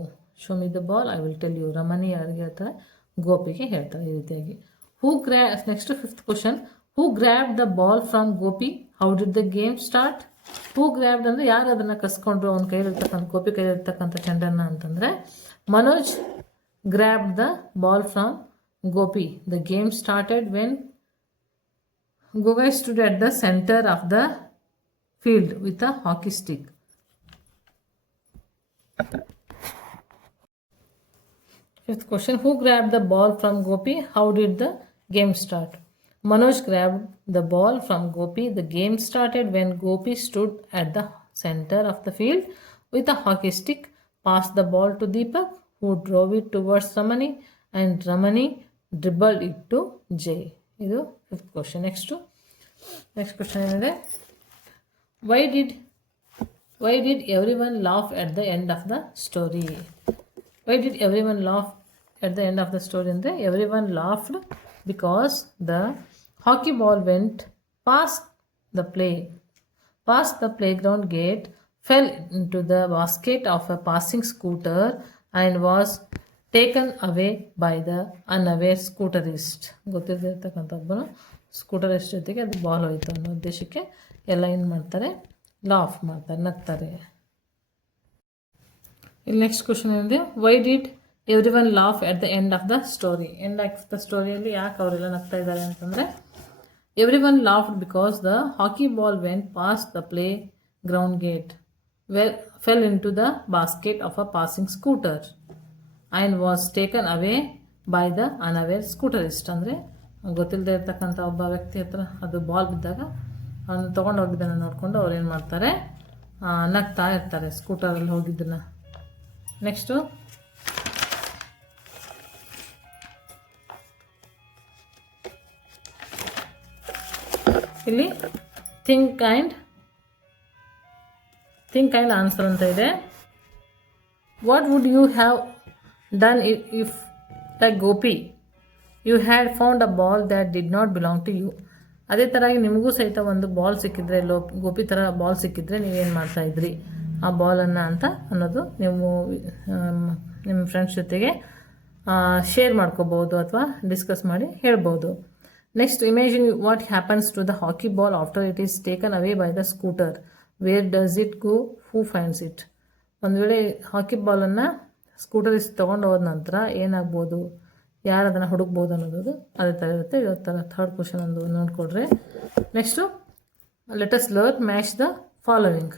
Ramani ಯಾರಿಗೆ ಹೇಳ್ತಾರೆ, ಗೋಪಿಗೆ ಹೇಳ್ತಾರೆ. ಈ ರೀತಿಯಾಗಿ next fifth question, who grab the ball from Gopi, how did the game start? Who grabbed ಅಂದರೆ ಯಾರು ಅದನ್ನು ಕಸ್ಕೊಂಡ್ರು, ಅವನ ಕೈಲಿರ್ತಕ್ಕಂಥ, ಗೋಪಿ ಕೈಲಿರ್ತಕ್ಕಂಥ ಚೆಂಡನ್ನು ಅಂತಂದರೆ, Manoj grabbed the ball from Gopi. The game started when Gogai stood at the center of the field with a hockey stick. Fifth question, who grabbed the ball from Gopi? How did the game start? Manoj grabbed the ball from Gopi. The game started when Gopi stood at the center of the field with a hockey stick, passed the ball to Deepak, who drove it towards Ramani, and Ramani dribbled it to Jay. ಇದು fifth question. Next question ಏನಿದೆ, why did every one laugh at the end of the story? Why did every one laugh at the end of the story ಅಂದರೆ, every one laughed because the hockey ball went past passed the playground gate, fell into the basket of a passing scooter, and was taken away by the unaware scooterist. ಗೊತ್ತಿರತಕ್ಕಂಥ ಒಬ್ಬನು ಸ್ಕೂಟರಿಸ್ಟ್ ಜೊತೆಗೆ ಅದು ball ಹೋಯಿತು ಅನ್ನೋ ಉದ್ದೇಶಕ್ಕೆ ಎಲ್ಲ ಏನು ಮಾಡ್ತಾರೆ, ಲಾಫ್ ಮಾಡ್ತಾರೆ, ನಗ್ತಾರೆ. ಇಲ್ಲಿ ನೆಕ್ಸ್ಟ್ ಕ್ವಶನ್ ಏನಿದೆ, why did every one laugh at the end of the story. End of the ಸ್ಟೋರಿಯಲ್ಲಿ ಯಾಕೆ ಅವರೆಲ್ಲ ನಗ್ತಾ ಇದ್ದಾರೆ ಅಂತಂದರೆ, every one laughed because the hockey ball went past the playground gate, fell into the basket of a passing scooter and was taken away by the unaware scooterist. ಅಂದರೆ ಗೊತ್ತಿಲ್ಲದೆ ಇರ್ತಕ್ಕಂಥ ಒಬ್ಬ ವ್ಯಕ್ತಿ ಹತ್ರ ಅದು ಬಾಲ್ ಬಿದ್ದಾಗ ಅವನು ತೊಗೊಂಡು ಹೋಗಿದ್ದನ್ನು ನೋಡಿಕೊಂಡು ಅವ್ರು ಏನು ಮಾಡ್ತಾರೆ, ನಗ್ತಾ ಇರ್ತಾರೆ ಸ್ಕೂಟರಲ್ಲಿ ಹೋಗಿದ್ದನ್ನು. ನೆಕ್ಸ್ಟು ಇಲ್ಲಿ ಥಿಂಕ್ ಆ್ಯಂಡ್ ಆನ್ಸರ್ ಅಂತ ಇದೆ. What would you have done if like Gopi you had found a ball that did not belong to you. ಅದೇ ಥರವಾಗಿ ನಿಮಗೂ ಸಹಿತ ಒಂದು ಬಾಲ್ ಸಿಕ್ಕಿದ್ರೆ, ಗೋಪಿ ಥರ ಬಾಲ್ ಸಿಕ್ಕಿದ್ರೆ ನೀವೇನು ಮಾಡ್ತಾಯಿದ್ರಿ ಆ ಬಾಲನ್ನು ಅಂತ ಅನ್ನೋದು ನೀವು ನಿಮ್ಮ ಫ್ರೆಂಡ್ಸ್ ಜೊತೆಗೆ ಶೇರ್ ಮಾಡ್ಕೋಬೋದು ಅಥವಾ ಡಿಸ್ಕಸ್ ಮಾಡಿ ಹೇಳ್ಬೋದು. Next, imagine what happens to the hockey ball after it is taken away by the scooter, where does it go, who finds it. ಒಂದು ವೇಳೆ ಹಾಕಿ ಬಾಲನ್ನು ಸ್ಕೂಟರಿಸ್ಟ್ ತೊಗೊಂಡು ಹೋದ ನಂತರ ಏನಾಗ್ಬೋದು, ಯಾರು ಅದನ್ನು ಹುಡುಕ್ಬೋದು ಅನ್ನೋದು ಅದೇ ಥರ ಇರುತ್ತೆ. ಇವತ್ತು ಥರ ಥರ್ಡ್ ಕ್ವಶನ್ ಒಂದು ನೋಡಿಕೊಡ್ರೆ. Next let's learn match the following.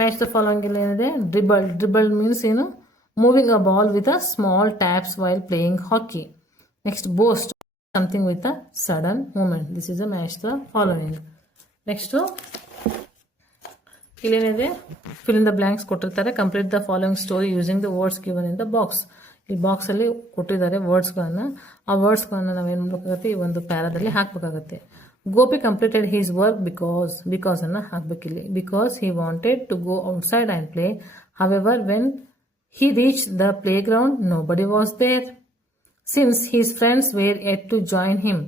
Match the following ಇಲ್ಲಿ ಏನಿದೆ, ಡ್ರಿಬಲ್ ಮೀನ್ಸ್ ಏನು, moving a ball with a small taps while playing hockey. Next, boast something with a sudden movement. This is a match the following. Next ಇಲ್ಲೇನಿದೆ, fill in the blanks ಕೊಟ್ಟಿರ್ತಾರೆ. Complete the following story using the words given in the box. ಈ ಬಾಕ್ಸಲ್ಲಿ ಕೊಟ್ಟಿದ್ದಾರೆ ವರ್ಡ್ಸ್ಗಳನ್ನು. ಆ ವರ್ಡ್ಸ್ಗಳನ್ನು ನಾವೇನು ಮಾಡಬೇಕಾಗುತ್ತೆ, ಈ ಒಂದು ಪ್ಯಾರಾದಲ್ಲಿ ಹಾಕಬೇಕಾಗುತ್ತೆ. Gopi completed his work because ಅನ್ನು ಹಾಕಬೇಕಿಲ್ಲಿ. Because he wanted to go outside and play, however when he reach the playground nobody was there. Since his friends were yet to join him,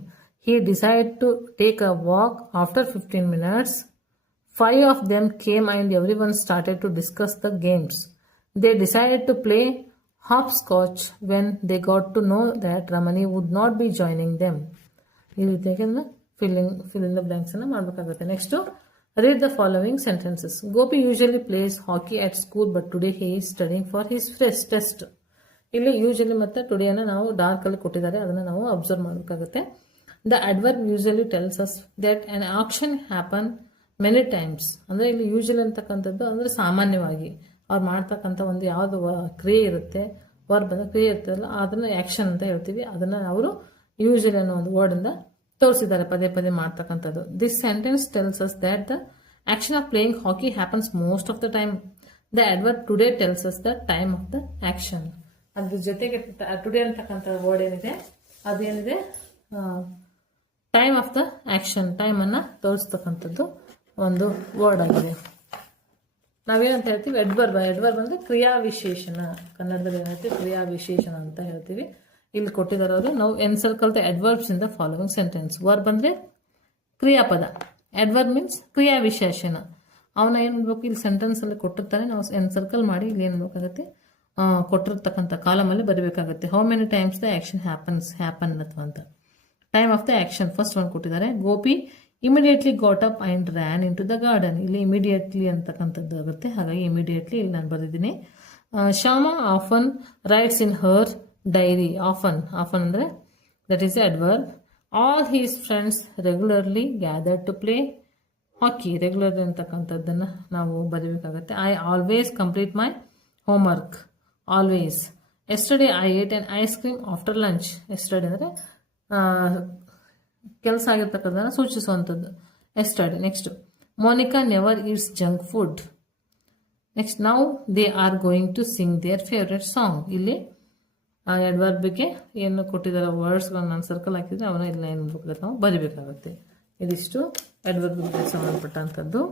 he decided to take a walk. After 15 minutes, 5 of them came and everyone started to discuss the games. They decided to play hopscotch when they got to know that Ramani would not be joining them. ಈ ರೀತಿಯಾಗಿ fill in the blanks ಅನ್ನು ಮಾಡಬೇಕಾಗುತ್ತೆ. Next, read the following sentences. Gopi usually plays hockey at school, but today he is studying for his first test. ಇಲ್ಲಿ usually ಮತ್ತು ಟುಡೇನ ನಾವು ಡಾರ್ಕಲ್ಲಿ ಕೊಟ್ಟಿದ್ದಾರೆ, ಅದನ್ನು ನಾವು ಅಬ್ಸರ್ವ್ ಮಾಡಬೇಕಾಗುತ್ತೆ. The adverb usually tells us that on action happen many times. ಅಂದರೆ ಇಲ್ಲಿ usually ಅಂತಕ್ಕಂಥದ್ದು ಅಂದರೆ ಸಾಮಾನ್ಯವಾಗಿ ಅವ್ರು ಮಾಡ್ತಕ್ಕಂಥ ಒಂದು ಯಾವುದು ಕ್ರಿಯೆ ಇರುತ್ತೆ, ವರ್ಬ್ ಅಂದರೆ ಕ್ರಿಯೆ ಇರ್ತದಲ್ಲ, ಅದನ್ನು ಆ್ಯಕ್ಷನ್ ಅಂತ ಹೇಳ್ತೀವಿ. ಅದನ್ನು ಅವರು ಯೂಶಲಿ ಅನ್ನೋ ಒಂದು ವರ್ಡಿಂದ ತೋರಿಸಿದ್ದಾರೆ, ಪದೇ ಪದೇ ಮಾಡ್ತಕ್ಕಂಥದ್ದು. This sentence tells us that the action of playing hockey happens most of the time. The adverb today tells us the time of the action. ಅದ್ರ ಜೊತೆಗೆ ಟುಡೇ ಅಂತಕ್ಕಂಥ ವರ್ಡ್ ಏನಿದೆ ಅದೇನಿದೆ, ಟೈಮ್ ಆಫ್ ದ ಆ್ಯಕ್ಷನ್, ಟೈಮನ್ನು ತೋರಿಸ್ತಕ್ಕಂಥದ್ದು ಒಂದು word ಆಗಿದೆ. ನಾವೇನಂತ ಹೇಳ್ತೀವಿ, adverb ಅಂದರೆ ಕ್ರಿಯಾವಿಶೇಷಣ. ಕನ್ನಡದಲ್ಲಿ ಏನೈತಿ ಕ್ರಿಯಾವಿಶೇಷಣ ಅಂತ ಹೇಳ್ತೀವಿ. ಇಲ್ಲಿ ಕೊಟ್ಟಿದ್ದಾರೆ ನಾವು encircle the adverbs in the following sentence. Verb ಅಂದರೆ ಕ್ರಿಯಾಪದ, ಅಡ್ವರ್ಬ್ ಮೀನ್ಸ್ ಕ್ರಿಯಾವಿಶೇಷಣ. ಅವನ್ನ ಏನು ಮಾಡಬೇಕು, ಇಲ್ಲಿ ಸೆಂಟೆನ್ಸಲ್ಲಿ ಕೊಟ್ಟಿರ್ತಾರೆ, ನಾವು ಎನ್ಸರ್ಕಲ್ ಮಾಡಿ ಇಲ್ಲಿ ಏನು ಮಾಡಬೇಕಾಗುತ್ತೆ, ಕೊಟ್ಟಿರ್ತಕ್ಕಂಥ ಕಾಲಮಲ್ಲಿ ಬರೀಬೇಕಾಗುತ್ತೆ. How many times the action happen ಅಥವಾ ಅಂತ. Time of the action first ಒಂದು ಕೊಟ್ಟಿದ್ದಾರೆ. Gopi immediately got up and ran into the garden. ಇಲ್ಲಿ ಇಮಿಡಿಯೇಟ್ಲಿ ಅಂತಕ್ಕಂಥದ್ದು ಆಗುತ್ತೆ, ಹಾಗಾಗಿ ಇಮಿಡಿಯೇಟ್ಲಿ ಇಲ್ಲಿ ನಾನು ಬರೆದಿದ್ದೀನಿ. Shyama often writes in her diary. Often ಅಂದರೆ that is a adverb. All his friends regularly gathered to play hockey. Regularly ಅಂತಕ್ಕಂಥದ್ದನ್ನು ನಾವು ಬರೀಬೇಕಾಗುತ್ತೆ. I always complete my homework. Always. Yesterday I ate an ice cream after lunch. Yesterday ಅಂದರೆ ಕೆಲಸ ಆಗಿರ್ತಕ್ಕಂಥದ್ದನ್ನು ಸೂಚಿಸುವಂಥದ್ದು yesterday. Next, Monica never eats junk food. Next, now they are going to sing their favourite song. ಇಲ್ಲಿ ಅಡ್ವರ್ಬಿಗೆ ಏನು ಕೊಟ್ಟಿದ್ದಾರೆ ವರ್ಡ್ಸ್ಗಳನ್ನ ನಾನು circle ಹಾಕಿದರೆ ಅವನ್ನ ಇಲ್ಲ ಏನು ಮಾಡಬೇಕಾಗುತ್ತೆ, ನಾವು ಬರಿಬೇಕಾಗುತ್ತೆ. ಇದಿಷ್ಟು ಅಡ್ವರ್ಬಿಗೆ ಸಂಬಂಧಪಟ್ಟಂಥದ್ದು.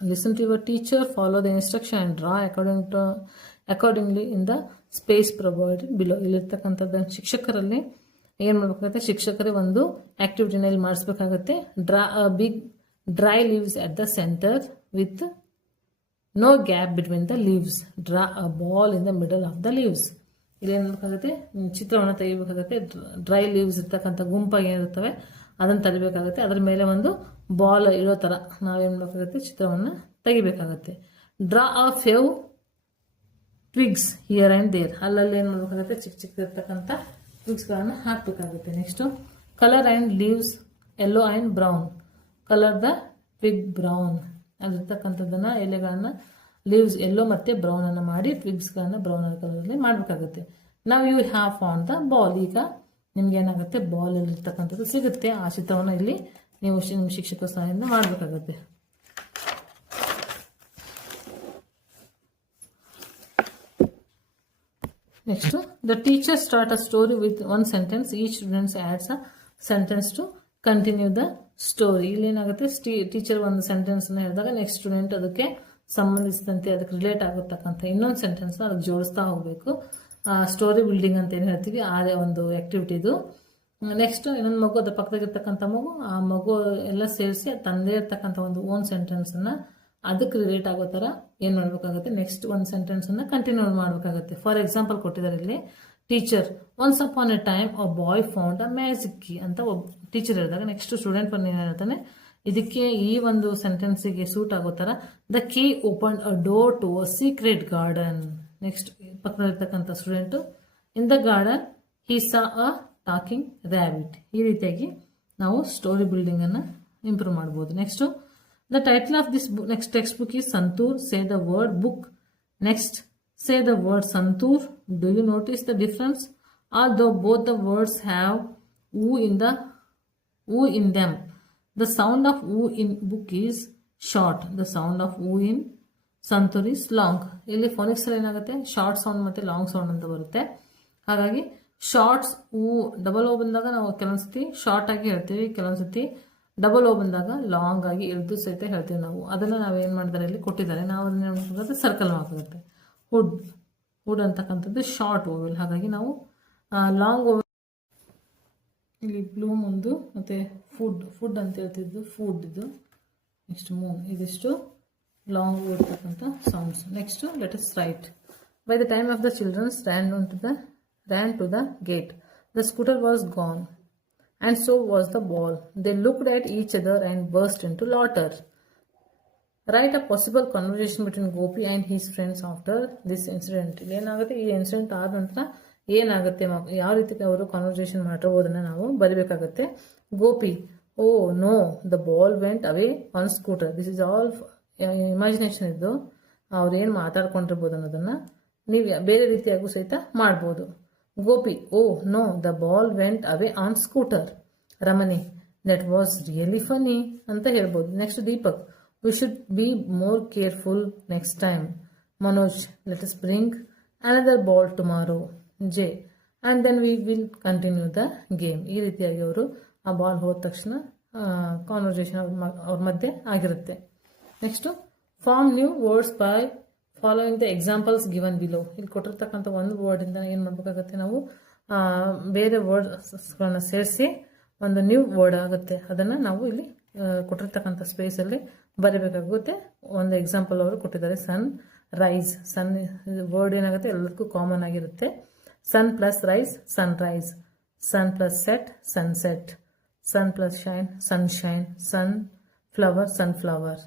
Listen to your teacher, follow the instruction and draw accordingly in the space provided below. ಇಲ್ಲಿರ್ತಕ್ಕಂಥದ್ದು ಶಿಕ್ಷಕರಲ್ಲಿ ಏನು ಮಾಡಬೇಕಾಗುತ್ತೆ, ಶಿಕ್ಷಕರೇ ಒಂದು ಆ್ಯಕ್ಟಿವಿಟಿನಲ್ಲಿ ಮಾಡಿಸ್ಬೇಕಾಗುತ್ತೆ. Draw a big dry leaves at the centre with no gap between the leaves. Draw a ball in the middle of the leaves. ಇಲ್ಲೇನು ಬೇಕಾಗುತ್ತೆ, ಚಿತ್ರವನ್ನು ತೆಗಿಬೇಕಾಗುತ್ತೆ. ಡ್ರೈ ಲೀವ್ಸ್ ಇರ್ತಕ್ಕಂಥ ಗುಂಪಾಗಿ ಏನಿರ್ತವೆ ಅದನ್ನು ತೆಗಿಬೇಕಾಗುತ್ತೆ. ಅದರ ಮೇಲೆ ಒಂದು ಬಾಲ್ ಇರೋ ಥರ ನಾವೇನು ಮಾಡಬೇಕಾಗುತ್ತೆ, ಚಿತ್ರವನ್ನು ತೆಗಿಬೇಕಾಗತ್ತೆ. Draw a few twigs here and there. ಅಲ್ಲಲ್ಲಿ ಏನು ಮಾಡಬೇಕಾಗುತ್ತೆ, ಚಿಕ್ಕ ಚಿಕ್ಕದಿರ್ತಕ್ಕಂಥ ಟ್ವಿಗ್ಸ್ಗಳನ್ನು ಹಾಕಬೇಕಾಗುತ್ತೆ. Next colour and leaves yellow and brown. Colour the twig brown. ಅಲ್ಲಿರ್ತಕ್ಕಂಥದ್ದನ್ನು ಎಲೆಗಳನ್ನು ಲೀವ್ಸ್ ಯೆಲ್ಲೋ ಮತ್ತು ಬ್ರೌನನ್ನು ಮಾಡಿ ಟ್ವಿಗ್ಸ್ಗಳನ್ನು ಬ್ರೌನ್ ಕಲರಲ್ಲಿ ಮಾಡಬೇಕಾಗುತ್ತೆ. ನಾವು you have found the ball. ಈಗ ನಿಮ್ಗೆ ಏನಾಗುತ್ತೆ, ಬಾಲಲ್ಲಿರ್ತಕ್ಕಂಥದ್ದು ಸಿಗುತ್ತೆ. ಆ ಚಿತ್ರವನ್ನು ಇಲ್ಲಿ ನೀವು ನಿಮ್ಮ ಶಿಕ್ಷಕರ ಸಹಾಯದಿಂದ ಮಾಡಬೇಕಾಗುತ್ತೆ. Next, the teacher start a story with one sentence. Each students adds a sentence to continue the story. ಇಲ್ಲಿ ಏನಾಗುತ್ತೆ, ಟೀಚರ್ ಒಂದು ಸೆಂಟೆನ್ಸ್ನ ಹೇಳಿದಾಗ ನೆಕ್ಸ್ಟ್ ಸ್ಟೂಡೆಂಟ್ ಅದಕ್ಕೆ ಸಂಬಂಧಿಸಿದಂತೆ ಅದಕ್ಕೆ ರಿಲೇಟ್ ಆಗತಕ್ಕಂಥ ಇನ್ನೊಂದು ಸೆಂಟೆನ್ಸ್ನ ಅದಕ್ಕೆ ಜೋಡಿಸ್ತಾ ಹೋಗಬೇಕು. ಸ್ಟೋರಿ ಬಿಲ್ಡಿಂಗ್ ಅಂತ ಏನು ಹೇಳ್ತೀವಿ ಆ ಒಂದು ಆ್ಯಕ್ಟಿವಿಟಿ ಇದು. ನೆಕ್ಸ್ಟ್ ಇನ್ನೊಂದು ಮಗು ಅದ್ರ ಪಕ್ಕದಾಗಿರ್ತಕ್ಕಂಥ ಮಗು, ಆ ಮಗು ಎಲ್ಲ ಸೇರಿಸಿ ತಂದೇ ಇರ್ತಕ್ಕಂಥ ಒಂದು ಓನ್ ಸೆಂಟೆನ್ಸನ್ನು ಅದಕ್ಕೆ ರಿಲೇಟ್ ಆಗೋ ಥರ ಏನು ಮಾಡಬೇಕಾಗುತ್ತೆ, ನೆಕ್ಸ್ಟ್ ಒಂದು ಸೆಂಟೆನ್ಸನ್ನು ಕಂಟಿನ್ಯೂ ಮಾಡಬೇಕಾಗುತ್ತೆ. ಫಾರ್ ಎಕ್ಸಾಂಪಲ್ ಕೊಟ್ಟಿದ್ದಾರೆ ಇಲ್ಲಿ, teacher once upon a time a boy found a magic key ಅಂತ ಒಬ್ಬ ಟೀಚರ್ ಹೇಳಿದಾಗ ನೆಕ್ಸ್ಟ್ ಸ್ಟೂಡೆಂಟ್ ಬಂದು ಏನು ಹೇಳ್ತಾನೆ, ಇದಕ್ಕೆ ಈ ಒಂದು ಸೆಂಟೆನ್ಸಿಗೆ ಸೂಟ್ ಆಗೋ ಥರ the key open a door to a secret garden. Next ಪಕ್ಕದಲ್ಲಿರ್ತಕ್ಕಂಥ student in the garden he saw a talking rabbit. ಈ ರೀತಿಯಾಗಿ ನಾವು ಸ್ಟೋರಿ ಬಿಲ್ಡಿಂಗನ್ನು ಇಂಪ್ರೂವ್ ಮಾಡ್ಬೋದು. Next the title of this next textbook is Santoor. Say the word book. Next say the word santoor. Do you notice the difference? Although both the words have oo in them, the sound of oo in book is short. The sound of oo in santoor is long. ಇಲ್ಲಿ phonics ಅಲ್ಲಿ ಏನಾಗುತ್ತೆ, short sound ಮತ್ತು long sound ಅಂತ ಬರುತ್ತೆ. ಹಾಗಾಗಿ shorts double ಓ ಬಂದಾಗ ನಾವು ಕೆಲವೊಂದ್ಸತಿ short ಆಗಿ ಹೇಳ್ತೀವಿ, ಕೆಲವೊಂದ್ಸತಿ ಡಬಲ್ ಓ ಬಂದಾಗ ಲಾಂಗ್ ಆಗಿ ಇಳಿದು ಸಹಿತ ಹೇಳ್ತೀವಿ ನಾವು. ಅದನ್ನು ನಾವೇನು ಮಾಡಿದ್ದಾರೆ ಇಲ್ಲಿ ಕೊಟ್ಟಿದ್ದಾರೆ, ನಾವು ಅದನ್ನ ಸರ್ಕಲ್ ಮಾಡಬೇಕಾಗುತ್ತೆ. ವುಡ್ ಅಂತಕ್ಕಂಥದ್ದು ಶಾರ್ಟ್ ಓವೆಲ್. ಹಾಗಾಗಿ ನಾವು ಲಾಂಗ್ ಓವೆಲ್ ಇಲ್ಲಿ ಬ್ಲೂಮ್ ಒಂದು ಮತ್ತು ಫುಡ್ ಅಂತ ಹೇಳ್ತಿದ್ದು ಫುಡ್ ಇದು. Next moon. ಇದಿಷ್ಟು ಲಾಂಗ್ ಇರ್ತಕ್ಕಂಥ sounds. Next let us write. By the time of the childrens ran to the gate. The scooter was gone and so was the ball. They looked at each other and burst into laughter. Write a possible conversation between Gopi and his friends after this incident. ಏನಾಗುತ್ತೆ, ಈ incident ಆದ ನಂತರ ಏನಾಗುತ್ತೆ, ಯಾವ ರೀತಿ ಅವರು conversation ಮಾಡಿರೋದನ್ನ ನಾವು ಬರಿಬೇಕಾಗುತ್ತೆ. Gopi, oh no the ball went away on scooter. This is all imagination. ಇದ್ದು ಅವ್ರು ಏನು ಮಾತಾಡ್ಕೊಂಡಿರ್ಬೋದು ಅನ್ನೋದನ್ನ ನೀವು ಬೇರೆ ರೀತಿಯಾಗೂ ಸಹಿತ ಮಾಡ್ಬೋದು. Gopi, oh no the ball went away on scooter. Ramani, that was really funny ಅಂತ ಹೇಳ್ಬೋದು. Next Deepak, we should be more careful next time. Manoj, let us bring another ball tomorrow. Jay, and then we will continue the game. ಈ ರೀತಿಯಾಗಿ ಅವರು ಆ ball ಹೋದ ತಕ್ಷಣ conversation ಅವ್ರ ಮಧ್ಯೆ ಆಗಿರುತ್ತೆ. Next form new words by following the examples given below. ಇಲ್ಲಿ ಕೊಟ್ಟಿರ್ತಕ್ಕಂಥ ಒಂದು ವರ್ಡಿಂದ ಏನು ಮಾಡಬೇಕಾಗತ್ತೆ, ನಾವು ಬೇರೆ ವರ್ಡ್ಸ್ಗಳನ್ನ ಸೇರಿಸಿ ಒಂದು ನ್ಯೂ ವರ್ಡ್ ಆಗುತ್ತೆ. ಅದನ್ನು ನಾವು ಇಲ್ಲಿ ಕೊಟ್ಟಿರ್ತಕ್ಕಂಥ ಸ್ಪೇಸಲ್ಲಿ ಬರೀಬೇಕಾಗುತ್ತೆ. ಒಂದು ಎಕ್ಸಾಂಪಲ್ ಅವರು ಕೊಟ್ಟಿದ್ದಾರೆ, ಸನ್ ರೈಸ್. ಸನ್ ವರ್ಡ್ ಏನಾಗುತ್ತೆ, ಎಲ್ಲರಿಗೂ ಕಾಮನ್ ಆಗಿರುತ್ತೆ. ಸನ್ ಪ್ಲಸ್ ರೈಸ್, ಸನ್ ರೈಸ್. ಸನ್ ಪ್ಲಸ್ ಸೆಟ್, ಸನ್ ಸೆಟ್. ಸನ್ ಪ್ಲಸ್ ಶೈನ್, ಸನ್ ಶೈನ್. ಸನ್ ಫ್ಲವರ್, ಸನ್ ಫ್ಲವರ್.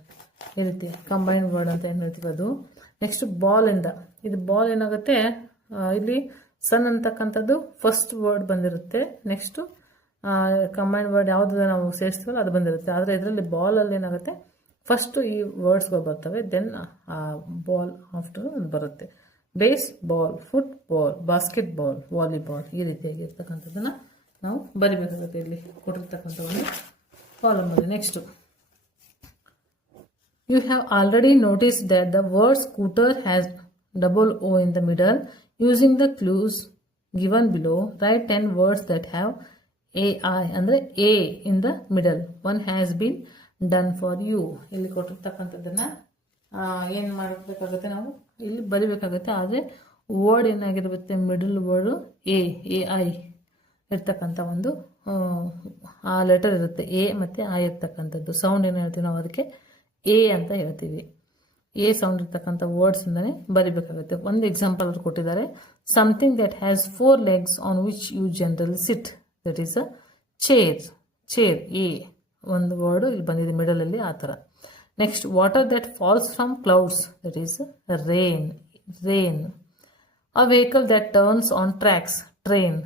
ಈ ರೀತಿ ಕಂಬೈನ್ಡ್ ವರ್ಡ್ ಅಂತ ಏನು ಹೇಳ್ತೀವಿ ಅದು. ನೆಕ್ಸ್ಟ್ ಬಾಲ್ ಇಂದ, ಇದು ಬಾಲ್ ಏನಾಗುತ್ತೆ, ಇಲ್ಲಿ ಸನ್ ಅಂತಕ್ಕಂಥದ್ದು ಫಸ್ಟ್ ವರ್ಡ್ ಬಂದಿರುತ್ತೆ. ನೆಕ್ಸ್ಟು ಕಂಬೈನ್ಡ್ ವರ್ಡ್ ಯಾವುದು ನಾವು ಸೇರಿಸ್ತೀವಲ್ಲ ಅದು ಬಂದಿರುತ್ತೆ. ಆದರೆ ಇದರಲ್ಲಿ ಬಾಲಲ್ಲಿ ಏನಾಗುತ್ತೆ, ಫಸ್ಟು ಈ ವರ್ಡ್ಸ್ಗಳು ಬರ್ತವೆ, ದೆನ್ ಬಾಲ್ ಆಫ್ಟರ್ ಬರುತ್ತೆ. Baseball, football, basketball, volleyball. ಈ ರೀತಿಯಾಗಿ ಇರ್ತಕ್ಕಂಥದ್ದನ್ನು ನಾವು ಬರಿಬೇಕಾಗುತ್ತೆ ಇಲ್ಲಿ ಕೊಟ್ಟಿರ್ತಕ್ಕಂಥ ಒಂದು ಕಾಲಮಲ್ಲಿ. Next, you have already notice that the word scooter has double o in the middle. Using the clues given below, write 10 words that have AI ಅಂದರೆ A in the middle. One has been done for you. ಇಲ್ಲಿ ಕೊಟ್ಟಿರ್ತಕ್ಕಂಥದ್ದನ್ನು ಏನು ಮಾಡಬೇಕಾಗುತ್ತೆ, ನಾವು ಇಲ್ಲಿ ಬರಿಬೇಕಾಗುತ್ತೆ. ಆದರೆ word ಏನಾಗಿರುತ್ತೆ, middle word A I. ಇರ್ತಕ್ಕಂಥ ಒಂದು ಆ ಲೆಟರ್ ಇರುತ್ತೆ, ಎ ಮತ್ತು ಆ ಇರ್ತಕ್ಕಂಥದ್ದು ಸೌಂಡ್ ಏನು ಹೇಳ್ತೀವಿ ನಾವು ಅದಕ್ಕೆ ಎ ಅಂತ ಹೇಳ್ತೀವಿ. ಎ ಸೌಂಡ್ ಇರ್ತಕ್ಕಂಥ ವರ್ಡ್ಸಿಂದನೇ ಬರಿಬೇಕಾಗುತ್ತೆ. ಒಂದು ಎಕ್ಸಾಂಪಲ್ ಅವ್ರು ಕೊಟ್ಟಿದ್ದಾರೆ, something that has 4 legs on which you generally sit, that is a chair. Chair ಎ ಒಂದು ವರ್ಡು ಇಲ್ಲಿ ಬಂದಿದೆ ಮಿಡಲಲ್ಲಿ, ಆ ಥರ. Next, water that falls from clouds, that is rain. Rain. A vehicle that turns on tracks, train.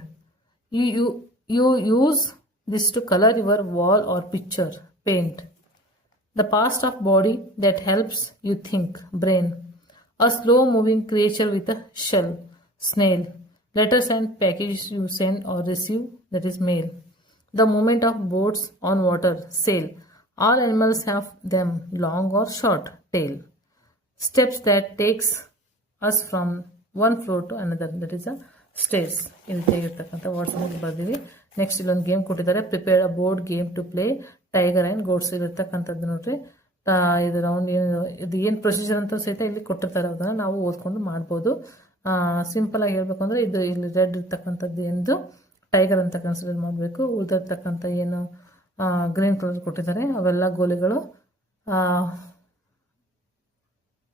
You use this to color your wall or picture, paint. The past of body that helps you think, brain. A slow moving creature with a shell, snail. Letters and packages you send or receive, that is mail. The movement of boats on water, sail. All animals have them, long or short tail. Steps that takes us from one floor to another, that is a stairs. ಈ ರೀತಿಯಾಗಿರ್ತಕ್ಕಂಥ words ಬರ್ತೀವಿ. Next ಇಲ್ಲೊಂದು game ಕೊಟ್ಟಿದ್ದಾರೆ, prepare a board game to play tiger and goats ಇರತಕ್ಕಂಥದ್ದು ನೋಡ್ರಿ. ಇದು round ಇದು ಏನು ಪ್ರೊಸೀಜರ್ ಅಂತ ಸಹಿತ ಇಲ್ಲಿ ಕೊಟ್ಟಿರ್ತಾರೆ, ಅದನ್ನು ನಾವು ಓದ್ಕೊಂಡು ಮಾಡ್ಬೋದು. ಸಿಂಪಲ್ ಆಗಿ ಹೇಳ್ಬೇಕು ಅಂದರೆ ಇದು ಇಲ್ಲಿ ರೆಡ್ ಇರ್ತಕ್ಕಂಥದ್ದು ಎಂದು ಟೈಗರ್ ಅಂತ ಕನ್ಸಿಡರ್ ಮಾಡಬೇಕು. ಉಳಿದಿರ್ತಕ್ಕಂಥ ಏನು ಗ್ರೀನ್ ಕಲರ್ ಕೊಟ್ಟಿದ್ದಾರೆ ಅವೆಲ್ಲ ಗೋಲಿಗಳು,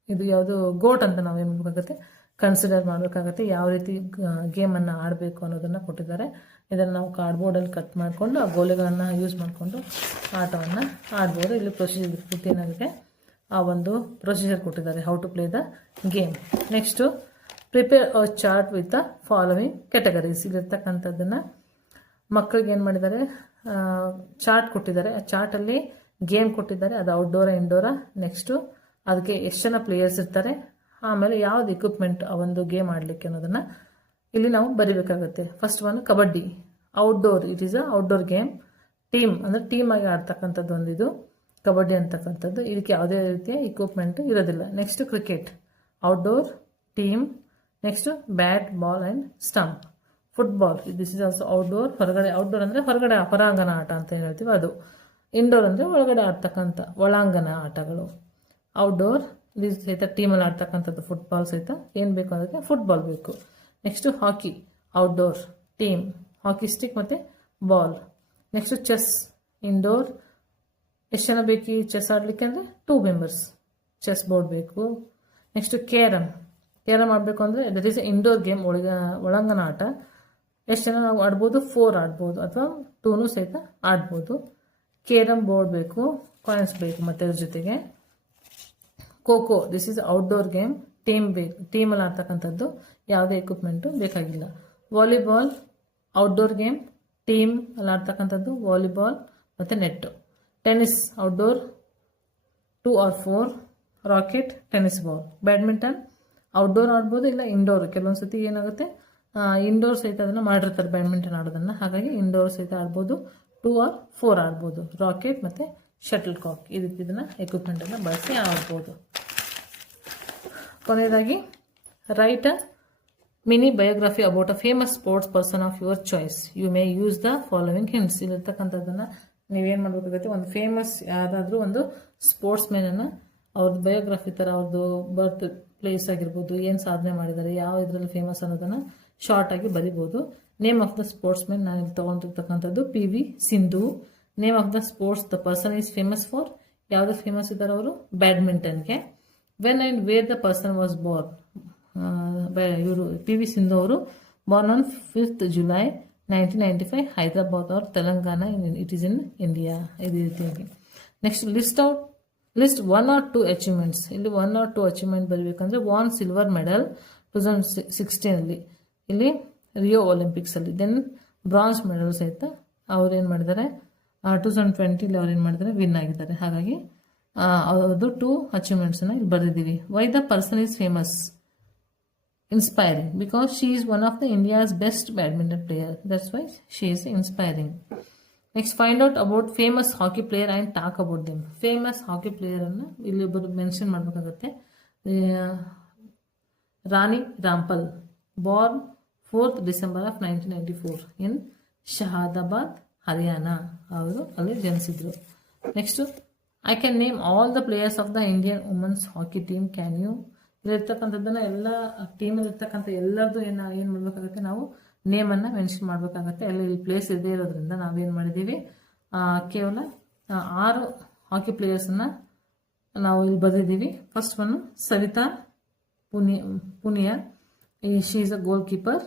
ಇದು ಯಾವುದು ಗೋಟ್ ಅಂತ ನಾವು ಏನು ಮಾಡಬೇಕಾಗುತ್ತೆ ಕನ್ಸಿಡರ್ ಮಾಡಬೇಕಾಗತ್ತೆ. ಯಾವ ರೀತಿ ಗೇಮನ್ನು ಆಡಬೇಕು ಅನ್ನೋದನ್ನು ಕೊಟ್ಟಿದ್ದಾರೆ. ಇದನ್ನು ನಾವು ಕಾರ್ಡ್ಬೋರ್ಡಲ್ಲಿ ಕಟ್ ಮಾಡಿಕೊಂಡು ಆ ಗೋಲಿಗಳನ್ನು ಯೂಸ್ ಮಾಡಿಕೊಂಡು ಆಟವನ್ನು ಆಡ್ಬೋದು. ಇಲ್ಲಿ ಪ್ರೊಸೀಜರ್ ಏನಾಗಿದೆ ಆ ಒಂದು ಪ್ರೊಸೀಜರ್ ಕೊಟ್ಟಿದ್ದಾರೆ, how to play the game. Next, prepare a chart with the following categories. ಇಲ್ಲಿರ್ತಕ್ಕಂಥದ್ದನ್ನು ಮಕ್ಕಳಿಗೆ ಏನು ಮಾಡಿದ್ದಾರೆ, ಚಾರ್ಟ್ ಕೊಟ್ಟಿದ್ದಾರೆ. ಆ ಚಾರ್ಟಲ್ಲಿ ಗೇಮ್ ಕೊಟ್ಟಿದ್ದಾರೆ, ಅದು ಔಟ್ಡೋರ ಇಂಡೋರ. ನೆಕ್ಸ್ಟು ಅದಕ್ಕೆ ಎಷ್ಟು ಜನ ಪ್ಲೇಯರ್ಸ್ ಇರ್ತಾರೆ, ಆಮೇಲೆ ಯಾವ್ದು ಎಕ್ವಿಪ್ಮೆಂಟ್ ಆ ಒಂದು ಗೇಮ್ ಆಡಲಿಕ್ಕೆ ಅನ್ನೋದನ್ನು ಇಲ್ಲಿ ನಾವು ಬರಿಬೇಕಾಗುತ್ತೆ. First one kabaddi, outdoor, it is a outdoor game. Team ಅಂದರೆ ಟೀಮ್ ಆಗಿ ಆಡ್ತಕ್ಕಂಥದ್ದು ಒಂದು ಇದು ಕಬಡ್ಡಿ ಅಂತಕ್ಕಂಥದ್ದು. ಇದಕ್ಕೆ ಯಾವುದೇ ರೀತಿಯ ಎಕ್ವಿಪ್ಮೆಂಟ್ ಇರೋದಿಲ್ಲ. Next cricket, outdoor team. Next bat, ball and stump. Football, this is also outdoor. ಹೊರಗಡೆ, ಔಟ್ಡೋರ್ ಅಂದರೆ ಹೊರಗಡೆ ಹೊರಾಂಗಣ ಆಟ ಅಂತ ಏನು ಹೇಳ್ತೀವಿ ಅದು. ಇಂಡೋರ್ ಅಂದರೆ ಒಳಗಡೆ ಆಡ್ತಕ್ಕಂಥ ಒಳಾಂಗಣ ಆಟಗಳು. ಔಟ್ಡೋರ್ ಇದು ಸಹಿತ ಟೀಮಲ್ಲಿ ಆಡ್ತಕ್ಕಂಥದ್ದು. ಫುಟ್ಬಾಲ್ ಸಹಿತ ಏನು ಬೇಕು ಅದಕ್ಕೆ ಫುಟ್ಬಾಲ್ ಬೇಕು. ನೆಕ್ಸ್ಟು ಹಾಕಿ, ಔಟ್ಡೋರ್ ಟೀಮ್, ಹಾಕಿ ಸ್ಟಿಕ್ ಮತ್ತು ಬಾಲ್. Next chess, indoor. ಎಷ್ಟು ಜನ ಬೇಕು ಈ ಚೆಸ್ ಆಡಲಿಕ್ಕೆ ಅಂದರೆ 2 members, ಚೆಸ್ ಬೋರ್ಡ್ ಬೇಕು. Next carrom. ಕೇರಮ್ ಆಡಬೇಕು ಅಂದರೆ ದಟ್ ಈಸ್ ಇಂಡೋರ್ ಗೇಮ್, ಒಳಾಂಗಣ ಆಟ. ಎಷ್ಟು ಜನ ನಾವು ಆಡ್ಬೋದು, 4 ಆಡ್ಬೋದು ಅಥವಾ 2 ಸಹಿತ ಆಡ್ಬೋದು. ಕೇರಮ್ ಬೋರ್ಡ್ ಬೇಕು, ಕಾಯಿನ್ಸ್ ಬೇಕು ಮತ್ತು ಅದ್ರ ಜೊತೆಗೆ. Kho kho, this is outdoor game, team ಬೇಕು, ಟೀಮಲ್ಲಿ ಆಡ್ತಕ್ಕಂಥದ್ದು, ಯಾವುದೇ ಎಕ್ವಿಪ್ಮೆಂಟು ಬೇಕಾಗಿಲ್ಲ. ವಾಲಿಬಾಲ್, ಔಟ್ಡೋರ್ ಗೇಮ್, ಟೀಮ್ ಅಲ್ಲಿ ಆಡ್ತಕ್ಕಂಥದ್ದು, ವಾಲಿಬಾಲ್ ಮತ್ತು ನೆಟ್ಟು. Tennis, outdoor 2 or 4, rocket, tennis ball. Badminton outdoor ಆಡ್ಬೋದು, ಇಲ್ಲ ಇಂಡೋರ್. ಕೆಲವೊಂದು ಸತಿ ಏನಾಗುತ್ತೆ ಇಂಡೋರ್ ಸಹಿತ ಅದನ್ನು ಮಾಡಿರ್ತಾರೆ ಬ್ಯಾಡ್ಮಿಂಟನ್ ಆಡೋದನ್ನು, ಹಾಗಾಗಿ ಇಂಡೋರ್ ಸಹಿತ ಆಡ್ಬೋದು. 2 or 4 ಆಡ್ಬೋದು. ರಾಕೆಟ್ ಮತ್ತು ಶಟಲ್ ಕಾಕ್, ಈ ರೀತಿ ಇದನ್ನು ಎಕ್ವಿಪ್ಮೆಂಟನ್ನು ಬಳಸಿ ಆಡ್ಬೋದು. ಕೊನೆಯದಾಗಿ, write a mini biography about a famous sports person of your choice. You may use the following hints. ಇಲ್ಲಿರ್ತಕ್ಕಂಥದ್ದನ್ನು ನೀವೇನು ಮಾಡಬೇಕಾಗುತ್ತೆ, ಒಂದು ಫೇಮಸ್ ಯಾವುದಾದ್ರೂ ಒಂದು ಸ್ಪೋರ್ಟ್ಸ್ ಮ್ಯಾನನ್ನು ಅವ್ರದ್ದು ಬಯೋಗ್ರಫಿ ಥರ, ಅವ್ರದ್ದು ಬರ್ತ್ ಪ್ಲೇಸ್ ಆಗಿರ್ಬೋದು, ಏನು ಸಾಧನೆ ಮಾಡಿದ್ದಾರೆ, ಯಾವ ಇದರಲ್ಲಿ ಫೇಮಸ್ ಅನ್ನೋದನ್ನು ಶಾರ್ಟಾಗಿ ಬರಿಬೋದು. Name of the sportsman ನಾನು ಇಲ್ಲಿ ತೊಗೊಂಡಿರ್ತಕ್ಕಂಥದ್ದು PV Sindhu. Name of the sports the person is famous for, ಯಾವುದು ಫೇಮಸ್ ಇದ್ದಾರೆ ಅವರು, ಬ್ಯಾಡ್ಮಿಂಟನ್ಗೆ. When and where the person was born, ಇವರು PV ಸಿಂಧು ಅವರು born on 5th July 1995 Hyderabad or Telangana, it is in India. ಇದೇ ರೀತಿಯಾಗಿ ನೆಕ್ಸ್ಟ್ ಲಿಸ್ಟ್ 1 or 2 ಅಚೀವ್ಮೆಂಟ್ಸ್. ಇಲ್ಲಿ 1 or 2 achievement ಬರಬೇಕಂದ್ರೆ, ವಾನ್ ಸಿಲ್ವರ್ ಮೆಡಲ್ 2016 ಇಲ್ಲಿ ರಿಯೋ ಒಲಿಂಪಿಕ್ಸಲ್ಲಿ. ದೆನ್ ಬ್ರಾಂಜ್ ಮೆಡಲ್ ಸಹಿತ ಅವ್ರೇನು ಮಾಡಿದ್ದಾರೆ 2020 ಅವ್ರೇನು ಮಾಡಿದ್ದಾರೆ, ವಿನ್ ಆಗಿದ್ದಾರೆ. ಹಾಗಾಗಿ ಅದು 2 ಅಚೀವ್ಮೆಂಟ್ಸನ್ನು ಇಲ್ಲಿ ಬರೆದಿದ್ದೀವಿ. Why the person is famous, inspiring, because she is one of the India's best badminton player, that's why she is inspiring. Next, find out about famous hockey player and talk about them. Famous hockey ಪ್ಲೇಯರನ್ನು ಇಲ್ಲಿ ಒಬ್ಬರು mention ಮಾಡಬೇಕಾಗತ್ತೆ. Rani Rampal, born 4th December of 1994 in Shahadabad, Haryana. ಅವರು ಅಲ್ಲಿ ಜನಿಸಿದ್ರು. Next, I can name all the players of the Indian women's hockey team, can you. ಇಲ್ಲಿರ್ತಕ್ಕಂಥದ್ದನ್ನು ಎಲ್ಲ ಟೀಮಲ್ಲಿ ಇರ್ತಕ್ಕಂಥ ಎಲ್ಲರದ್ದು ಏನು ಮಾಡಬೇಕಾಗುತ್ತೆ, ನಾವು ನೇಮನ್ನು ಮೆನ್ಷನ್ ಮಾಡಬೇಕಾಗತ್ತೆ. ಅಲ್ಲಿ ಪ್ಲೇಸ್ ಇದೇ ಇರೋದ್ರಿಂದ ನಾವೇನು ಮಾಡಿದ್ದೀವಿ, ಕೇವಲ 6 ಹಾಕಿ ಪ್ಲೇಯರ್ಸನ್ನು ನಾವು ಇಲ್ಲಿ ಬರೆದಿದ್ದೀವಿ. First one Savita Punia, she is a goalkeeper.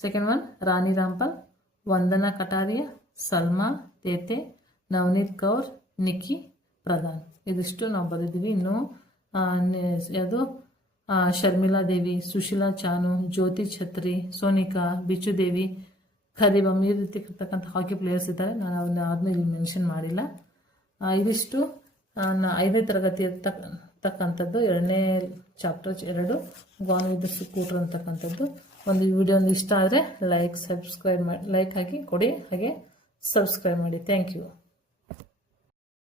Second one Rani Rampal, Vandana Kataria, Salma Tete, Navneet Kaur, Nikki Pradhan. ಇದಿಷ್ಟು ನಾವು ಬರೆದಿದ್ದೀವಿ. ಇನ್ನು ಅದು ಶರ್ಮಿಳಾ ದೇವಿ, ಸುಶೀಲಾ ಚಾನು, ಜ್ಯೋತಿ ಛತ್ರಿ, ಸೋನಿಕಾ, ಬಿಚು ದೇವಿ, ಖರೀಬಮ್, ಈ ರೀತಿ ಇರ್ತಕ್ಕಂಥ ಹಾಕಿ ಪ್ಲೇಯರ್ಸ್ ಇದ್ದಾರೆ. ನಾನು ಅದನ್ನ ಇಲ್ಲಿ ಮೆನ್ಷನ್ ಮಾಡಿಲ್ಲ. ಇದಿಷ್ಟು 5ನೇ ತರಗತಿ ತಕ್ಕಂಥದ್ದು 2ನೇ chapter 2 gone with the scooter ಅಂತಕ್ಕಂಥದ್ದು. ಒಂದು ವಿಡಿಯೋ ಇಷ್ಟ ಆದರೆ ಲೈಕ್ ಹಾಕಿ ಕೊಡಿ, ಹಾಗೆ ಸಬ್ಸ್ಕ್ರೈಬ್ ಮಾಡಿ. Thank you.